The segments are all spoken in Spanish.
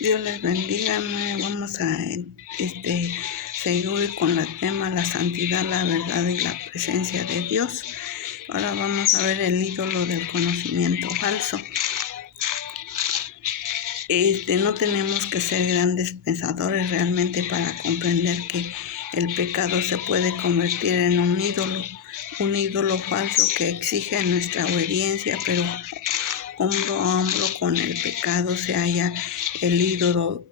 Dios les bendiga. Vamos a seguir con el tema la santidad, la verdad y la presencia de Dios. Ahora vamos a ver el ídolo del conocimiento falso. No tenemos que ser grandes pensadores realmente para comprender que el pecado se puede convertir en un ídolo falso que exige nuestra obediencia, pero hombro a hombro con el pecado se halla el ídolo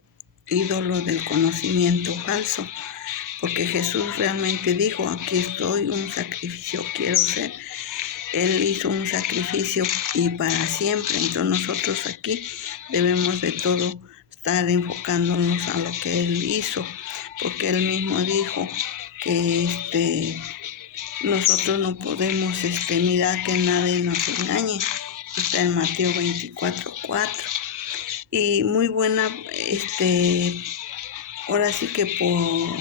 del conocimiento falso, porque Jesús realmente dijo: aquí estoy, un sacrificio quiero ser. Él hizo un sacrificio y para siempre. Entonces nosotros aquí debemos de todo estar enfocándonos a lo que Él hizo, porque Él mismo dijo que nosotros no podemos mirar que nadie nos engañe. Está en Mateo 24:4. Y muy buena, ahora sí que por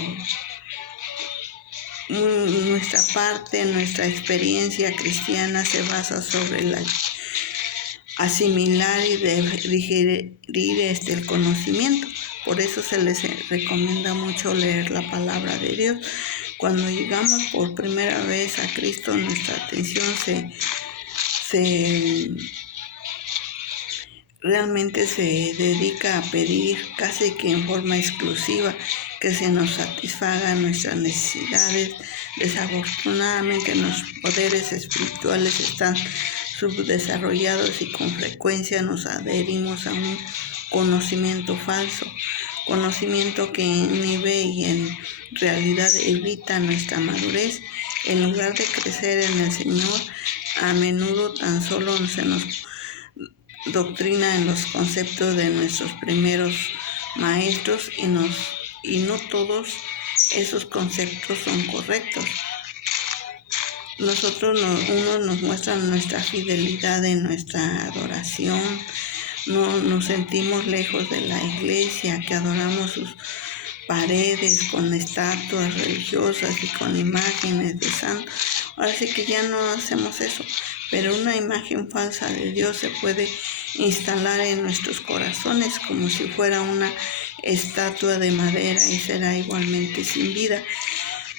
nuestra parte, nuestra experiencia cristiana se basa sobre asimilar y digerir el conocimiento. Por eso se les recomienda mucho leer la palabra de Dios. Cuando llegamos por primera vez a Cristo, nuestra atención realmente se dedica a pedir casi que en forma exclusiva que se nos satisfagan nuestras necesidades. Desafortunadamente nuestros poderes espirituales están subdesarrollados y con frecuencia nos adherimos a un conocimiento falso, conocimiento que inhibe y en realidad evita nuestra madurez. En lugar de crecer en el Señor, a menudo tan solo se nos doctrina en los conceptos de nuestros primeros maestros y no todos esos conceptos son correctos. Unos nos muestran nuestra fidelidad en nuestra adoración. No nos sentimos lejos de la iglesia, que adoramos sus paredes con estatuas religiosas y con imágenes de santos. Ahora sí que ya no hacemos eso, pero una imagen falsa de Dios se puede instalar en nuestros corazones como si fuera una estatua de madera y será igualmente sin vida.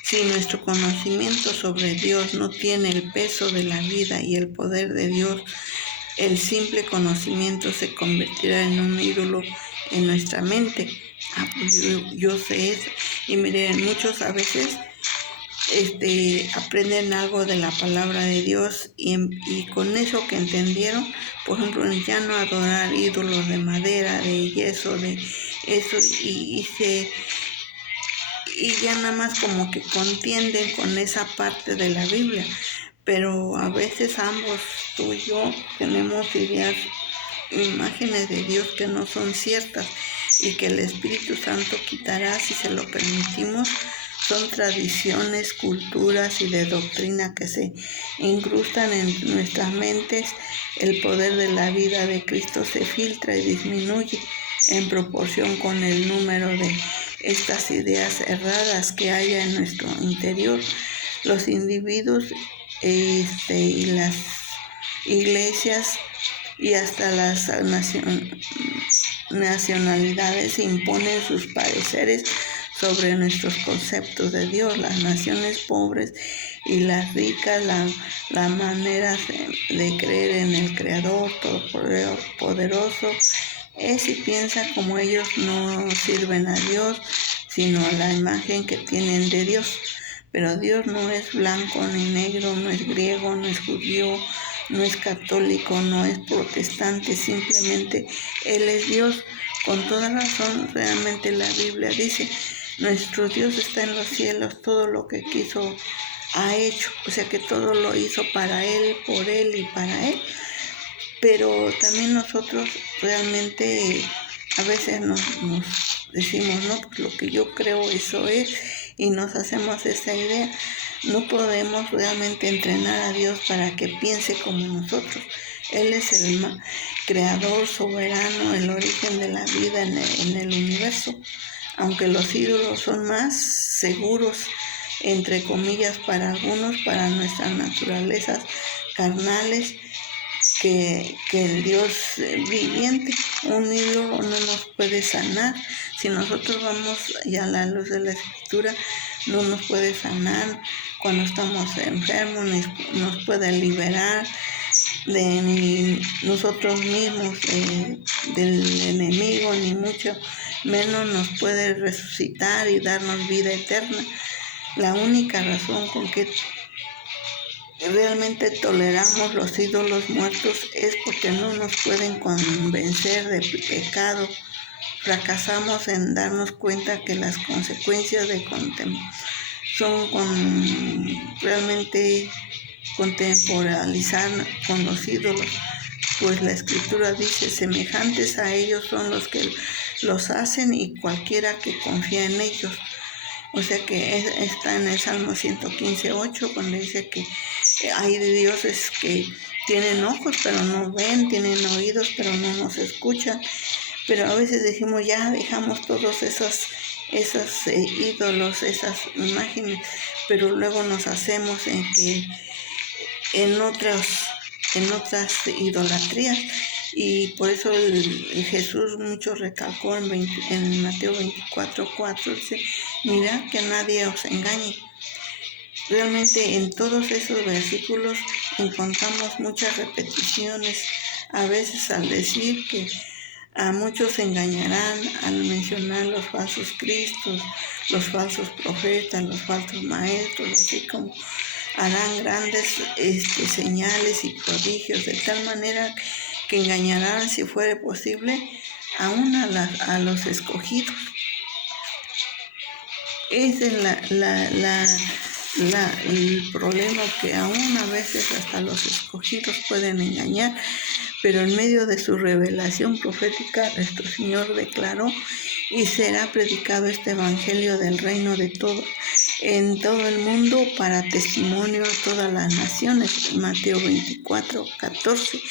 Si nuestro conocimiento sobre Dios no tiene el peso de la vida y el poder de Dios, el simple conocimiento se convertirá en un ídolo en nuestra mente. Yo sé eso. Y miren, muchos a veces aprenden algo de la palabra de Dios y con eso que entendieron, por ejemplo, ya no adorar ídolos de madera, de yeso, de eso, y ya nada más como que contienden con esa parte de la Biblia. Pero a veces ambos, tú y yo, tenemos ideas, imágenes de Dios que no son ciertas y que el Espíritu Santo quitará si se lo permitimos. Son tradiciones, culturas y de doctrina que se incrustan en nuestras mentes. El poder de la vida de Cristo se filtra y disminuye en proporción con el número de estas ideas erradas que haya en nuestro interior. Los individuos y las iglesias y hasta las nacionalidades imponen sus pareceres sobre nuestros conceptos de Dios. Las naciones pobres y las ricas, la manera de creer en el Creador Todopoderoso es y piensa como ellos no sirven a Dios, sino a la imagen que tienen de Dios. Pero Dios no es blanco ni negro, no es griego, no es judío, no es católico, no es protestante, simplemente Él es Dios. Con toda razón, realmente la Biblia dice: nuestro Dios está en los cielos, todo lo que quiso ha hecho, o sea que todo lo hizo para Él, por Él y para Él. Pero también nosotros realmente a veces nos decimos: no, pues lo que yo creo eso es, y nos hacemos esa idea. No podemos realmente entrenar a Dios para que piense como nosotros. Él es el creador soberano, el origen de la vida en el universo. Aunque los ídolos son más seguros, entre comillas, para algunos, para nuestras naturalezas carnales, el Dios viviente. Un ídolo no nos puede sanar. Si nosotros vamos ya a la luz de la Escritura, no nos puede sanar. Cuando estamos enfermos, nos puede liberar de nosotros mismos, del enemigo, ni mucho menos nos puede resucitar y darnos vida eterna. La única razón con que realmente toleramos los ídolos muertos es porque no nos pueden convencer de pecado. Fracasamos en darnos cuenta que las consecuencias son realmente contemporizar con los ídolos, pues la Escritura dice: semejantes a ellos son los que los hacen y cualquiera que confía en ellos. O sea que está en el Salmo 115:8, cuando dice que hay dioses que tienen ojos pero no ven, tienen oídos pero no nos escuchan. Pero a veces decimos, ya dejamos todos esos ídolos, esas imágenes, pero luego nos hacemos en otras idolatrías. Y por eso Jesús mucho recalcó en Mateo 24:4, dice: mirad que nadie os engañe. Realmente en todos esos versículos encontramos muchas repeticiones, a veces al decir que a muchos engañarán, al mencionar los falsos cristos, los falsos profetas, los falsos maestros, así como harán grandes señales y prodigios, de tal manera que engañarán, si fuere posible, aún a los escogidos. Ese es el problema, que aún a veces hasta los escogidos pueden engañar, pero en medio de su revelación profética, nuestro Señor declaró: y será predicado este evangelio del reino en todo el mundo para testimonio a todas las naciones. Mateo 24:14.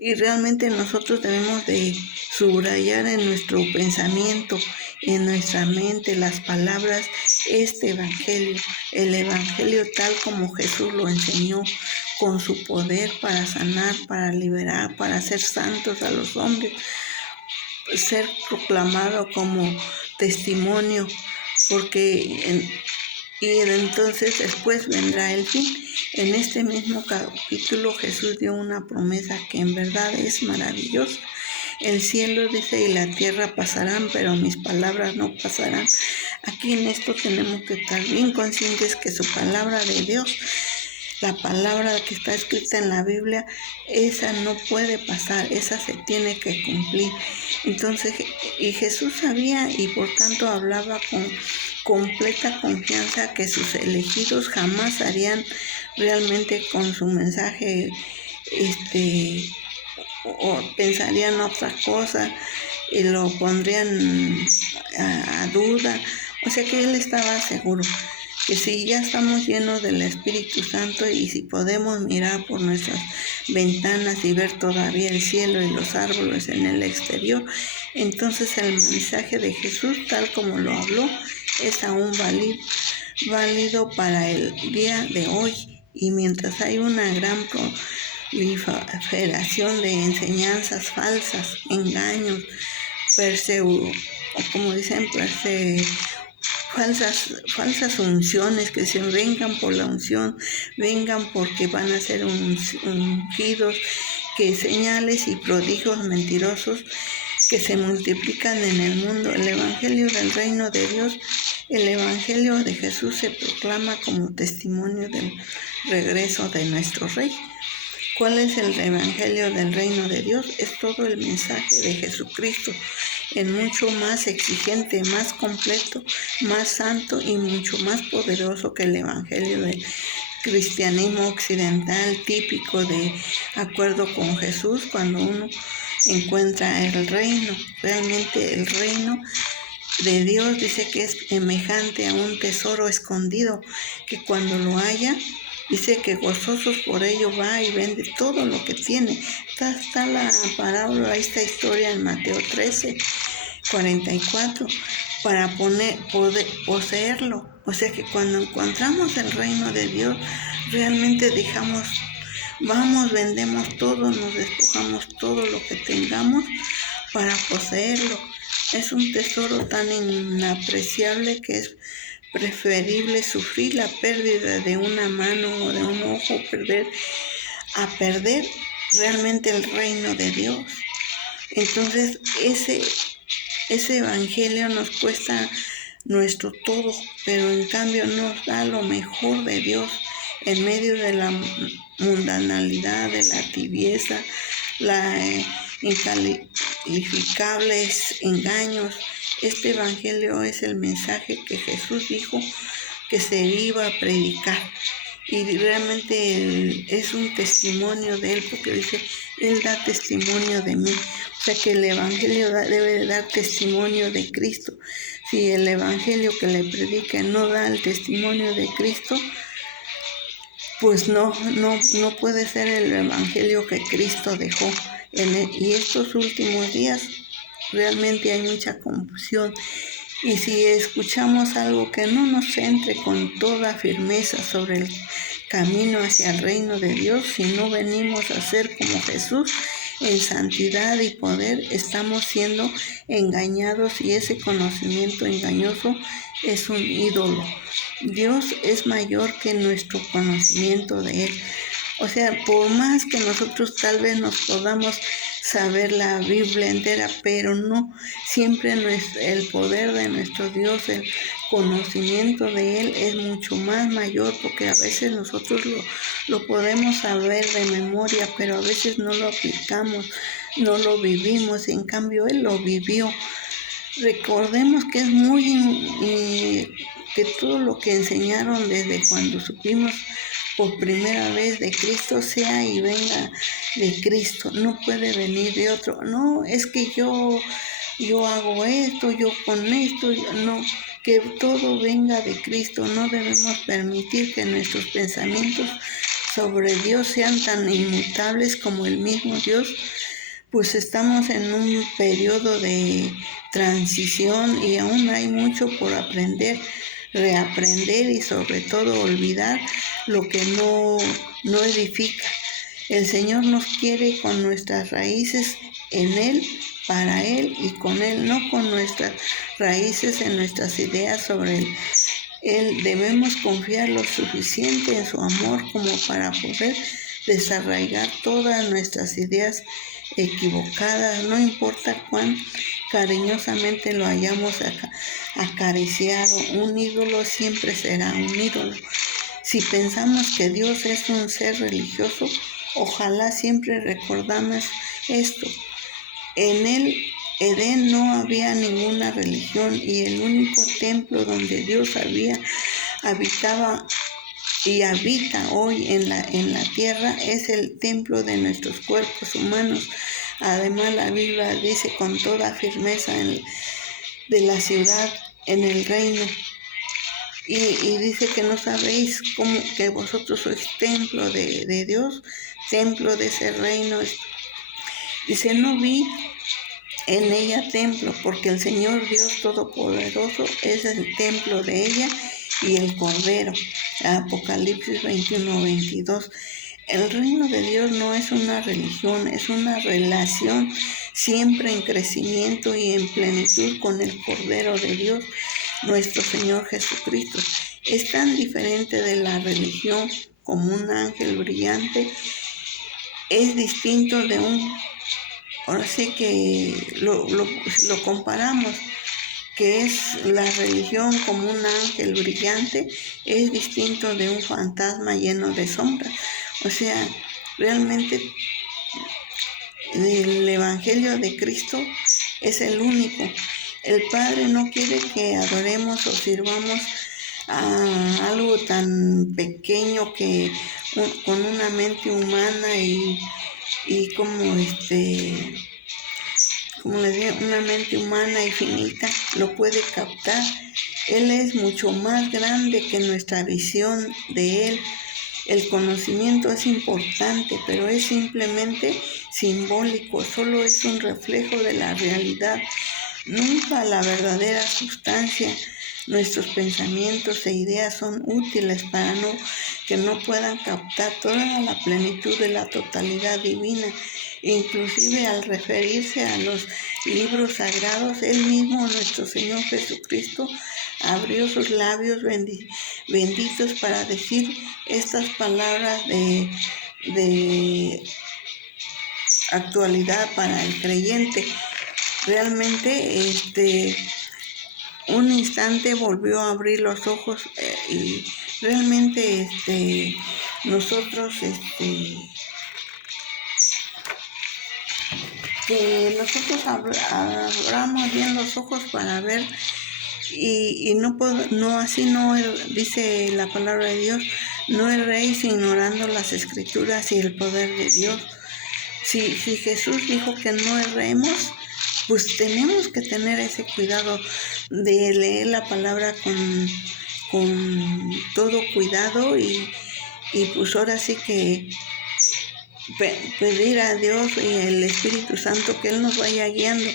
Y realmente nosotros debemos de subrayar en nuestro pensamiento, en nuestra mente, las palabras: este evangelio, el evangelio tal como Jesús lo enseñó, con su poder para sanar, para liberar, para hacer santos a los hombres, ser proclamado como testimonio, y entonces después vendrá el fin. En este mismo capítulo Jesús dio una promesa que en verdad es maravillosa. El cielo, dice, y la tierra pasarán, pero mis palabras no pasarán. Aquí en esto tenemos que estar bien conscientes que su palabra de Dios, la palabra que está escrita en la Biblia, esa no puede pasar, esa se tiene que cumplir. Entonces, y Jesús sabía, y por tanto hablaba con completa confianza, que sus elegidos jamás harían realmente con su mensaje o pensarían otra cosa y lo pondrían a duda. O sea que él estaba seguro que si ya estamos llenos del Espíritu Santo, y si podemos mirar por nuestras ventanas y ver todavía el cielo y los árboles en el exterior, entonces el mensaje de Jesús, tal como lo habló, es aún válido para el día de hoy. Y mientras hay una gran proliferación de enseñanzas falsas, engaños, falsas unciones, que se vengan por la unción, vengan porque van a ser ungidos, que señales y prodigios mentirosos que se multiplican en el mundo. El evangelio del reino de Dios, el evangelio de Jesús, se proclama como testimonio del regreso de nuestro Rey. ¿Cuál es el evangelio del reino de Dios? Es todo el mensaje de Jesucristo, en mucho más exigente, más completo, más santo y mucho más poderoso que el evangelio del cristianismo occidental, típico de acuerdo con Jesús, cuando uno encuentra el reino. Realmente el reino de Dios dice que es semejante a un tesoro escondido, que cuando lo haya, dice que gozosos por ello va y vende todo lo que tiene. Está la parábola, esta historia en Mateo 13:44, para poder poseerlo. O sea que cuando encontramos el reino de Dios, realmente dejamos Vamos, vendemos todo, nos despojamos todo lo que tengamos para poseerlo. Es un tesoro tan inapreciable que es preferible sufrir la pérdida de una mano o de un ojo, a perder realmente el reino de Dios. Entonces ese evangelio nos cuesta nuestro todo, pero en cambio nos da lo mejor de Dios en medio de la mundanalidad, de la tibieza, la incalificables engaños. Este evangelio es el mensaje que Jesús dijo que se iba a predicar, y realmente es un testimonio de él, porque dice, él da testimonio de mí. O sea que el evangelio debe dar testimonio de Cristo. Si el evangelio que le predica no da el testimonio de Cristo, pues no puede ser el evangelio que Cristo dejó. Y estos últimos días realmente hay mucha confusión. Y si escuchamos algo que no nos centre con toda firmeza sobre el camino hacia el reino de Dios, si no venimos a ser como Jesús en santidad y poder, estamos siendo engañados, y ese conocimiento engañoso es un ídolo. Dios es mayor que nuestro conocimiento de Él. O sea, por más que nosotros tal vez nos podamos saber la Biblia entera, pero no siempre el poder de nuestro Dios, el conocimiento de Él es mucho más mayor, porque a veces nosotros lo podemos saber de memoria, pero a veces no lo aplicamos, no lo vivimos, y en cambio Él lo vivió. Recordemos que es que todo lo que enseñaron desde cuando supimos por primera vez de Cristo sea y venga de Cristo, no puede venir de otro. No, es que yo hago esto, yo con esto, no, que todo venga de Cristo. No debemos permitir que nuestros pensamientos sobre Dios sean tan inmutables como el mismo Dios, pues estamos en un periodo de transición y aún hay mucho por aprender, reaprender y sobre todo olvidar lo que no edifica. El Señor nos quiere con nuestras raíces en Él, para Él y con Él, no con nuestras raíces en nuestras ideas sobre Él. Debemos confiar lo suficiente en su amor como para poder desarraigar todas nuestras ideas equivocadas, no importa cuán cariñosamente lo hayamos acariciado. Un ídolo siempre será un ídolo. Si pensamos que Dios es un ser religioso, ojalá siempre recordamos esto. En el Edén no había ninguna religión, y el único templo donde Dios habitaba y habita hoy en la tierra es el templo de nuestros cuerpos humanos. Además, la Biblia dice con toda firmeza de la ciudad en el reino, y dice que no sabéis cómo que vosotros sois templo de Dios, templo de ese reino. Dice, no vi en ella templo, porque el Señor Dios Todopoderoso es el templo de ella y el Cordero. Apocalipsis 21:22. El reino de Dios no es una religión, es una relación siempre en crecimiento y en plenitud con el Cordero de Dios, nuestro Señor Jesucristo. Es tan diferente de la religión como un ángel brillante. Es distinto de ahora sí que lo comparamos, que es la religión como un ángel brillante, es distinto de un fantasma lleno de sombras. O sea, realmente el Evangelio de Cristo es el único. El Padre no quiere que adoremos o sirvamos a algo tan pequeño que con una mente humana y como les digo, una mente humana y finita lo puede captar. Él es mucho más grande que nuestra visión de Él. El conocimiento es importante, pero es simplemente simbólico, solo es un reflejo de la realidad, nunca la verdadera sustancia. Nuestros pensamientos e ideas son útiles para no que no puedan captar toda la plenitud de la totalidad divina. Inclusive al referirse a los libros sagrados, Él mismo, nuestro Señor Jesucristo, abrió sus labios benditos para decir estas palabras de actualidad para el creyente. Realmente un instante volvió a abrir los ojos y realmente nosotros que nosotros abramos bien los ojos para ver y no dice la palabra de Dios, no erréis ignorando las escrituras y el poder de Dios. Si Jesús dijo que no erremos, pues tenemos que tener ese cuidado de leer la palabra con todo cuidado y pues ahora sí que pedir a Dios y al Espíritu Santo que Él nos vaya guiando.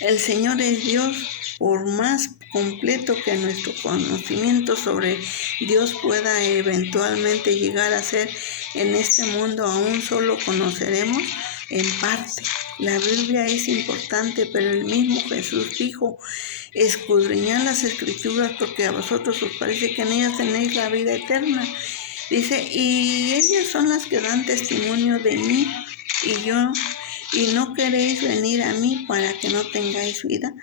El Señor es Dios, por más completo que nuestro conocimiento sobre Dios pueda eventualmente llegar a ser en este mundo, aún solo conoceremos en parte. La Biblia es importante, pero el mismo Jesús dijo: escudriñad las Escrituras porque a vosotros os parece que en ellas tenéis la vida eterna. Dice, y ellas son las que dan testimonio de mí, y no queréis venir a mí para que no tengáis vida.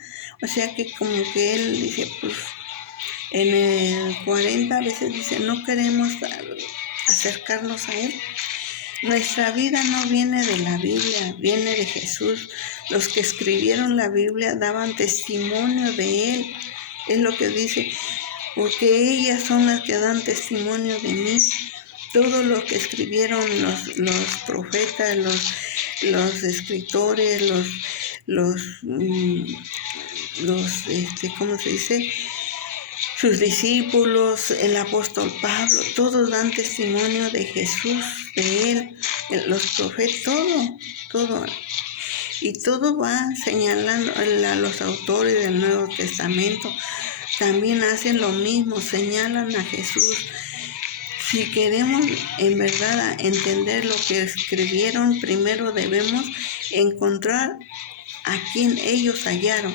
O sea que como que Él dice, pues en el 40 a veces dice, no queremos acercarnos a Él. Nuestra vida no viene de la Biblia, viene de Jesús. Los que escribieron la Biblia daban testimonio de Él. Es lo que dice, porque ellas son las que dan testimonio de mí. Todo lo que escribieron los profetas, los escritores, ¿cómo se dice? Sus discípulos, el apóstol Pablo, todos dan testimonio de Jesús, de Él, los profetas, todo. Y todo va señalando a los autores del Nuevo Testamento. También hacen lo mismo, señalan a Jesús. Si queremos en verdad entender lo que escribieron, primero debemos encontrar a quien ellos hallaron.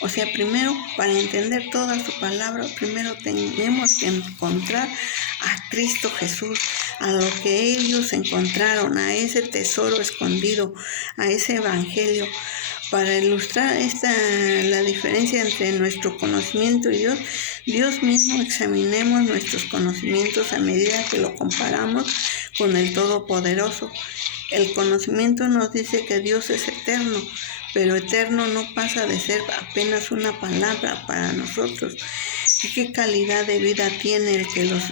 O sea, primero, para entender toda su palabra, primero tenemos que encontrar a Cristo Jesús, a lo que ellos encontraron, a ese tesoro escondido, a ese evangelio. Para ilustrar la diferencia entre nuestro conocimiento y Dios mismo examinemos nuestros conocimientos a medida que lo comparamos con el Todopoderoso. El conocimiento nos dice que Dios es eterno, pero eterno no pasa de ser apenas una palabra para nosotros. ¿Y qué calidad de vida tiene el que los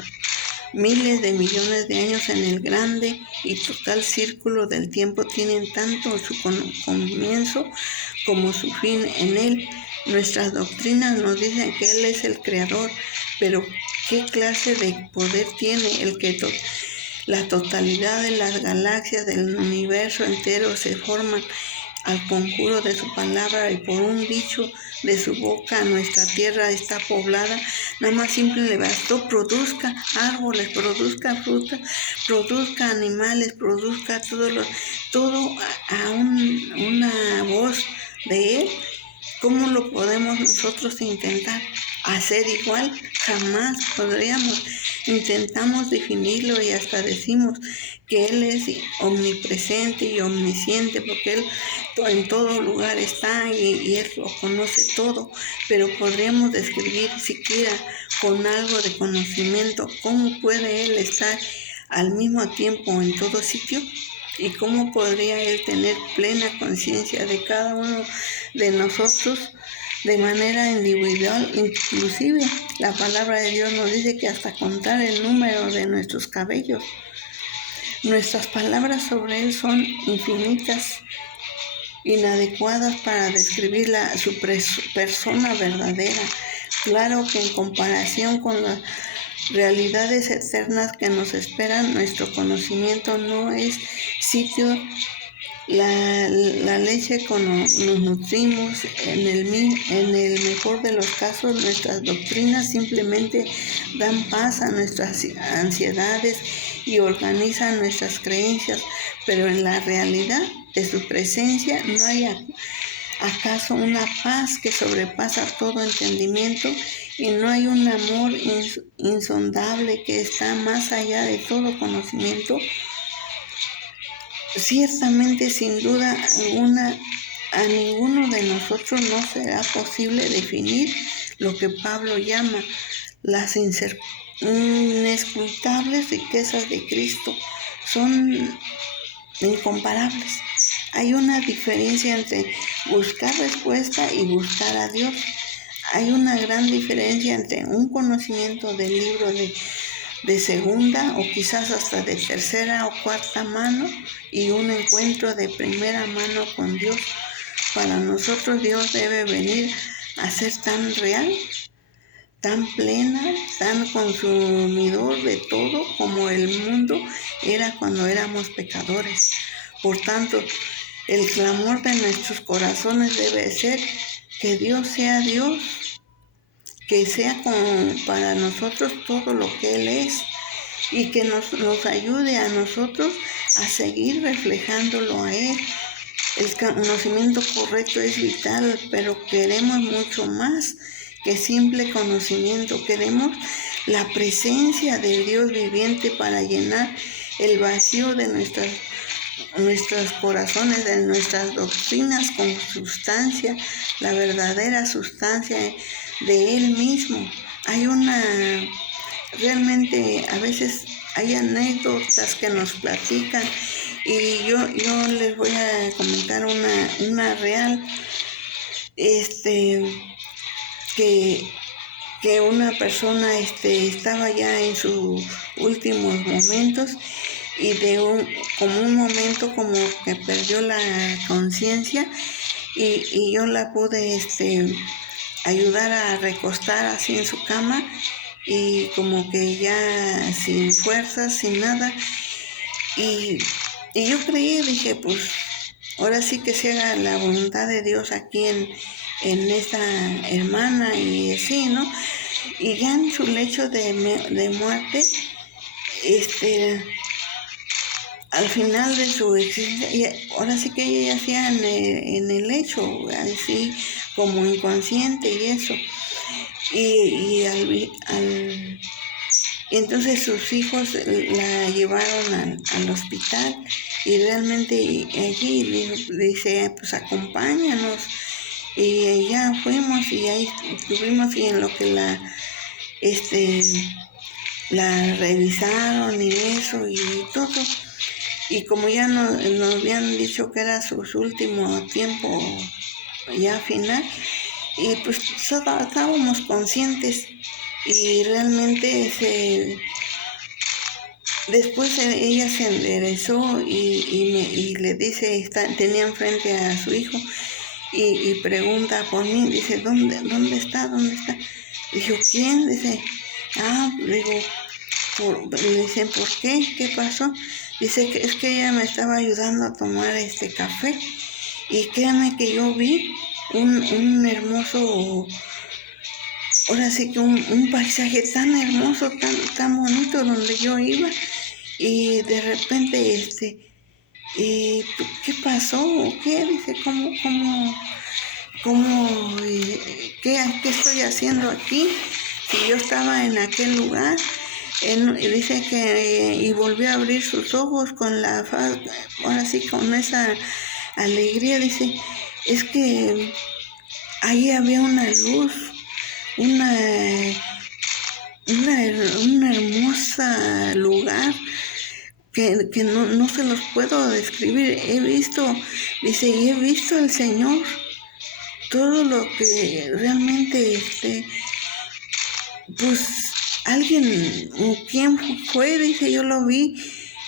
miles de millones de años en el grande y total círculo del tiempo tienen tanto su comienzo como su fin en Él? Nuestras doctrinas nos dicen que Él es el creador, pero ¿qué clase de poder tiene el que la totalidad de las galaxias del universo entero se forman al conjuro de su palabra y por un dicho de su boca? Nuestra tierra está poblada, nada más simple le bastó, produzca árboles, produzca fruta, produzca animales, produzca todo a una voz de Él. ¿Cómo lo podemos nosotros intentar hacer igual? Jamás podríamos. Intentamos definirlo y hasta decimos que Él es omnipresente y omnisciente porque Él en todo lugar está y Él lo conoce todo, pero podríamos describir siquiera con algo de conocimiento cómo puede Él estar al mismo tiempo en todo sitio y cómo podría Él tener plena conciencia de cada uno de nosotros de manera individual. Inclusive la palabra de Dios nos dice que hasta contar el número de nuestros cabellos. Nuestras palabras sobre Él son infinitas, inadecuadas para describir su persona verdadera. Claro que en comparación con las realidades eternas que nos esperan, nuestro conocimiento no es sitio la leche con nos nutrimos. En el mejor de los casos, nuestras doctrinas simplemente dan paz a nuestras ansiedades y organizan nuestras creencias, pero en la realidad de su presencia no hay acaso una paz que sobrepasa todo entendimiento, y no hay un amor insondable que está más allá de todo conocimiento. Ciertamente, sin duda alguna, a ninguno de nosotros no será posible definir lo que Pablo llama las inescrutables riquezas de Cristo. Son incomparables. Hay una diferencia entre buscar respuesta y buscar a Dios. Hay una gran diferencia entre un conocimiento del libro de segunda o quizás hasta de tercera o cuarta mano y un encuentro de primera mano con Dios. Para nosotros Dios debe venir a ser tan real, tan plena, tan consumidor de todo como el mundo era cuando éramos pecadores. Por tanto, el clamor de nuestros corazones debe ser que Dios sea Dios, que sea para nosotros todo lo que Él es, y que nos ayude a nosotros a seguir reflejándolo a Él. El conocimiento correcto es vital, pero queremos mucho más que simple conocimiento. Queremos la presencia del Dios viviente para llenar el vacío de nuestros corazones, de nuestras doctrinas con sustancia, la verdadera sustancia de Él mismo. Realmente a veces hay anécdotas que nos platican, y yo les voy a comentar una real, que una persona estaba ya en sus últimos momentos, y como un momento como que perdió la conciencia, y yo la pude ayudar a recostar así en su cama, y como que ya sin fuerzas, sin nada, y yo creí, dije, pues ahora sí que se haga la voluntad de Dios aquí en esta hermana, y así, ¿no? Y ya en su lecho de muerte, al final de su existencia, ahora sí que ella yacía en el lecho, así como inconsciente y eso. Y entonces sus hijos la llevaron al hospital, y realmente allí dice, pues acompáñanos, y ya fuimos, y ahí estuvimos, y en lo que la revisaron y eso y todo, y como ya nos habían dicho que era su último tiempo ya final, y pues estábamos conscientes, y realmente después ella se enderezó, y le dice, tenía enfrente a su hijo, y pregunta por mí, dice, ¿dónde está? Dijo, ¿quién? Dice, le digo, le dicen, ¿por qué? ¿Qué pasó? Dice que es que ella me estaba ayudando a tomar café, y créanme que yo vi un hermoso, ahora sí que un paisaje tan hermoso, tan bonito donde yo iba, y de repente y ¿qué pasó? ¿O qué? Dice, ¿qué estoy haciendo aquí? Si yo estaba en aquel lugar. Dice que y volvió a abrir sus ojos con ahora sí con esa alegría. Dice, es que ahí había una luz, un hermosa lugar que no se los puedo describir. Dice, y he visto al Señor, todo lo que realmente pues alguien, ¿quién fue? Dice, yo lo vi,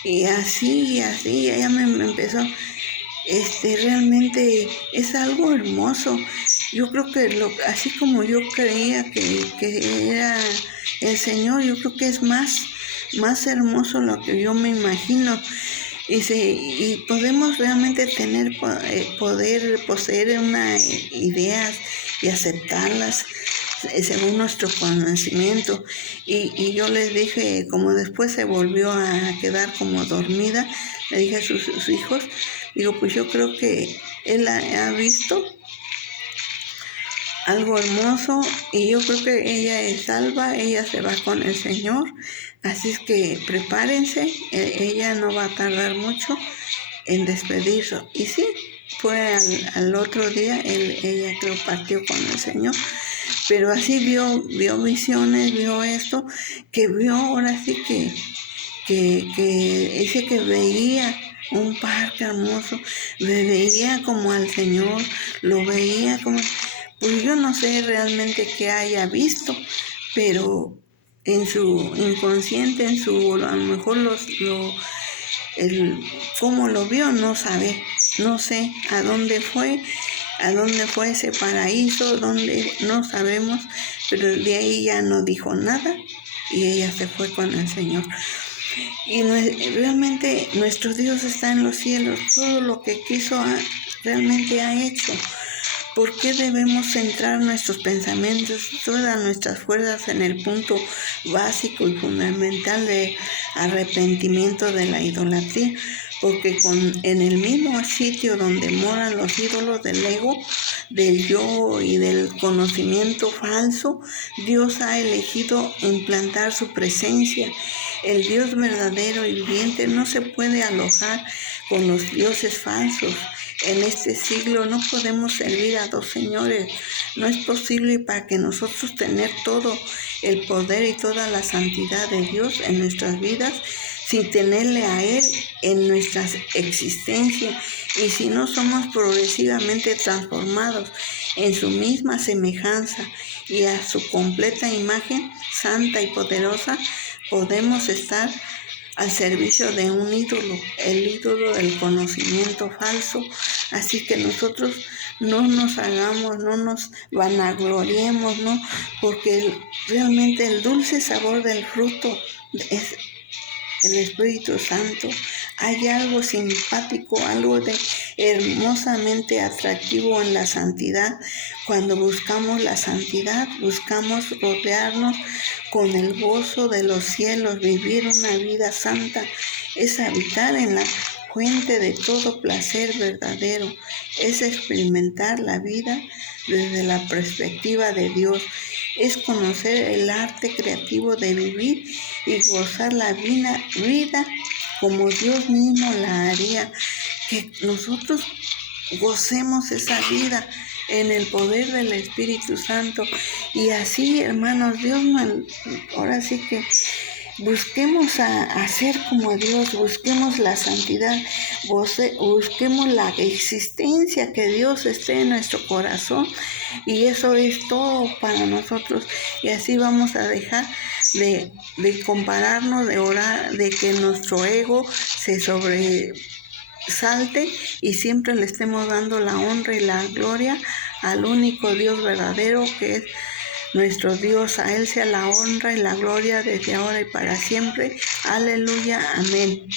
y así, ella me empezó, realmente es algo hermoso. Yo creo que así como yo creía que era el Señor, yo creo que es más hermoso lo que yo me imagino. y podemos realmente poseer unas ideas y aceptarlas según nuestro conocimiento. Y yo les dije, como después se volvió a quedar como dormida, le dije a sus hijos, digo, pues yo creo que él ha visto algo hermoso y yo creo que ella es salva, ella se va con el Señor, así es que prepárense, ella no va a tardar mucho en despedirse. Y sí, fue al otro día, ella creo partió con el Señor, pero así vio visiones, vio esto, que vio ahora sí que dice que veía un parque hermoso, veía como al Señor, lo veía como, pues yo no sé realmente qué haya visto, pero en su inconsciente, a lo mejor cómo lo vio, no sé a dónde fue ese paraíso, no sabemos, pero de ahí ya no dijo nada y ella se fue con el Señor. Y realmente nuestro Dios está en los cielos, todo lo que quiso realmente ha hecho. ¿Por qué debemos centrar nuestros pensamientos, todas nuestras fuerzas en el punto básico y fundamental de arrepentimiento de la idolatría? Porque en el mismo sitio donde moran los ídolos del ego, del yo y del conocimiento falso, Dios ha elegido implantar su presencia. El Dios verdadero y viviente no se puede alojar con los dioses falsos. En este siglo no podemos servir a dos señores. No es posible para que nosotros tener todo el poder y toda la santidad de Dios en nuestras vidas sin tenerle a Él en nuestra existencia, y si no somos progresivamente transformados en su misma semejanza y a su completa imagen santa y poderosa, podemos estar al servicio de un ídolo, el ídolo del conocimiento falso. Así que nosotros no nos hagamos, no nos vanagloriemos, ¿no? Porque realmente el dulce sabor del fruto es el Espíritu Santo. Hay algo simpático, algo de hermosamente atractivo en la santidad. Cuando buscamos la santidad, buscamos rodearnos con el gozo de los cielos. Vivir una vida santa es habitar en la fuente de todo placer verdadero, es experimentar la vida desde la perspectiva de Dios, es conocer el arte creativo de vivir y gozar la vida como Dios mismo la haría, que nosotros gocemos esa vida en el poder del Espíritu Santo. Y así, hermanos, ahora sí que busquemos a ser como Dios, busquemos la santidad, busquemos la existencia, que Dios esté en nuestro corazón, y eso es todo para nosotros. Y así vamos a dejar de compararnos, de orar, de que nuestro ego se sobresalte y siempre le estemos dando la honra y la gloria al único Dios verdadero, que es nuestro Dios. A Él sea la honra y la gloria desde ahora y para siempre. Aleluya, amén.